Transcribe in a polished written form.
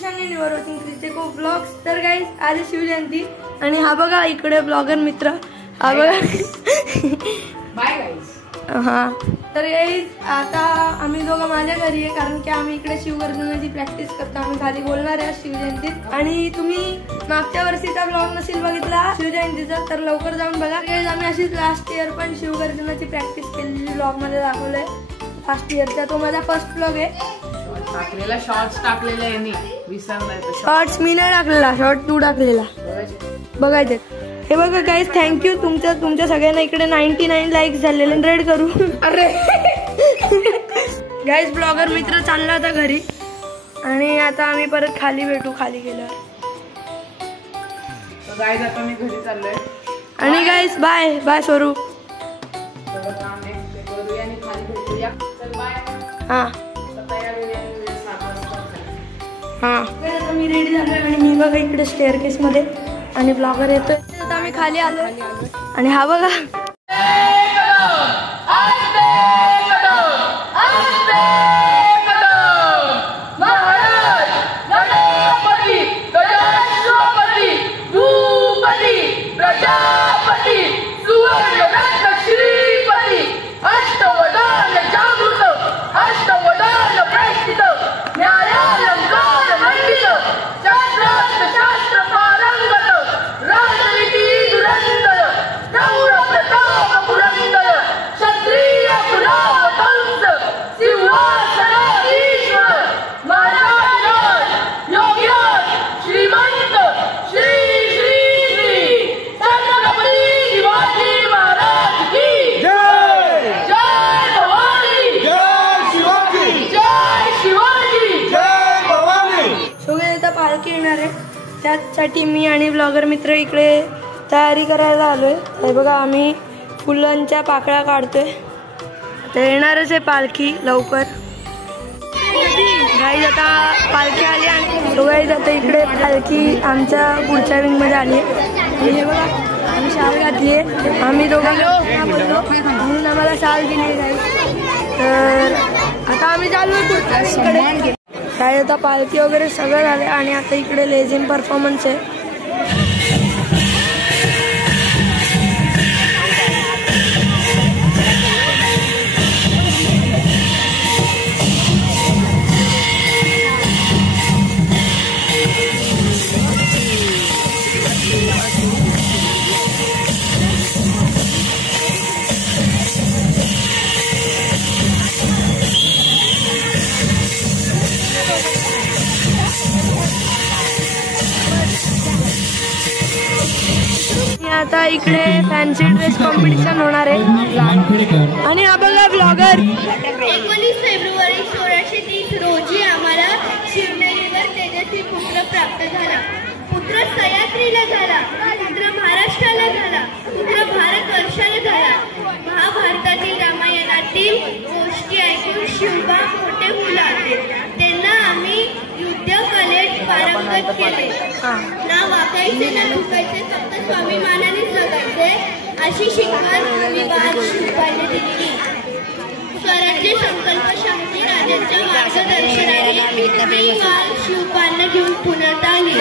Channel वर watching क्रिस्टेको blogs. तर गाइस आज शिवजयंती आणि हा बघा इकडे ब्लॉगर मित्र हा बघा बाय गाइस। हा तर गाइस आता आम्ही दोघं माझ्या घरी आहे कारण की आम्ही इकडे शिवगर्जनाची प्रॅक्टिस करतो। आम्ही खाली बोलणार आहे शिवजयंतीत आणि तुम्ही मागच्या वर्षीचा ब्लॉग नसेल बघितला शिवजयंतीचा तर लवकर जाऊन बघा। गाइस आम्ही अशीच लास्ट इयर पण शिवगर्जनाची प्रॅक्टिस केलेली ब्लॉग मध्ये दाखवलंय। लास्ट इयरचा तो माझा फर्स्ट ब्लॉग आहे। टाकलेला शॉर्ट्स टाकलेला आहे नी विसरलाय तो शॉर्ट्स मी नाही टाकलेला शॉर्ट तू टाकलेला बघायचे। हे बघा गाइस थँक्यू तुमच्या सगळ्यांना इकडे 99 लाईक्स झालेले 100 करू। अरे गाइस ब्लॉगर मित्र चालला आता घरी आणि आता आम्ही परत खाली भेटू खाली गेल्यावर। तर गाइस आता मी घरी चाललोय आणि गाइस बाय बाय स्वरूप। तर काम एक करूया आणि खाली भेटूया। चल बाय। हां हां आता मी रेडी झालोय आणि मी बघा इकडे स्टेअरकेस मध्ये आणि ब्लॉगर येतोय। आता आम्ही खाली आलो आणि हा बघा पालखी येणार आहे त्यासाठी मी आणि ब्लॉगर मित्र इकडे तयारी करायला आलोय। हे बघा आम्ही फुलांच्या पाकळ्या काढतोय तर येणारच आहे पालखी लवकर। गाइस आता पालखी आली आणि गाइस आता इकडे पालखी आमच्या पुढच्या विंग मध्ये आली आहे। हे बघा आम्ही शाल घातली आहे आम्ही दोघांना बोललो म्हणून आम्हाला शाल दिली गाइस। तर आता आम्ही चाललोय पुढच्या विंगकडे। काय आता पालखी वगैरे सगळं झालं आणि आता इकडे लेझिम परफॉर्मन्स आहे। आता इकडे फॅन्सी ड्रेस कॉम्पिटिशन होणार आहे आणि हा बघा ब्लॉगर। 19 फेब्रुवारी 1630 रोजी आम्हाला शिवनेरीवर तेजस्वी पुत्र प्राप्त झाला। पुत्र सह्याद्रीला झाला, पुत्र महाराष्ट्राला झाला, पुत्र भारतवर्षाला झाला। महाभारतातील रामायणातील गोष्टी ऐकून शिवबा मोठे होऊ लागले। त्यांना आम्ही युद्धकलेत पारंगत केले। ना वाकायचे ना लुकायचे फक्त स्वाभिमानाने जगायचे अशी शिकवण मी बाल शिवबाने दिली। स्वराज्य संकल्प शक्ती राजांच्या मार्गदर्शनाने मी बाल शिवबांना घेऊन पुण्यात आली।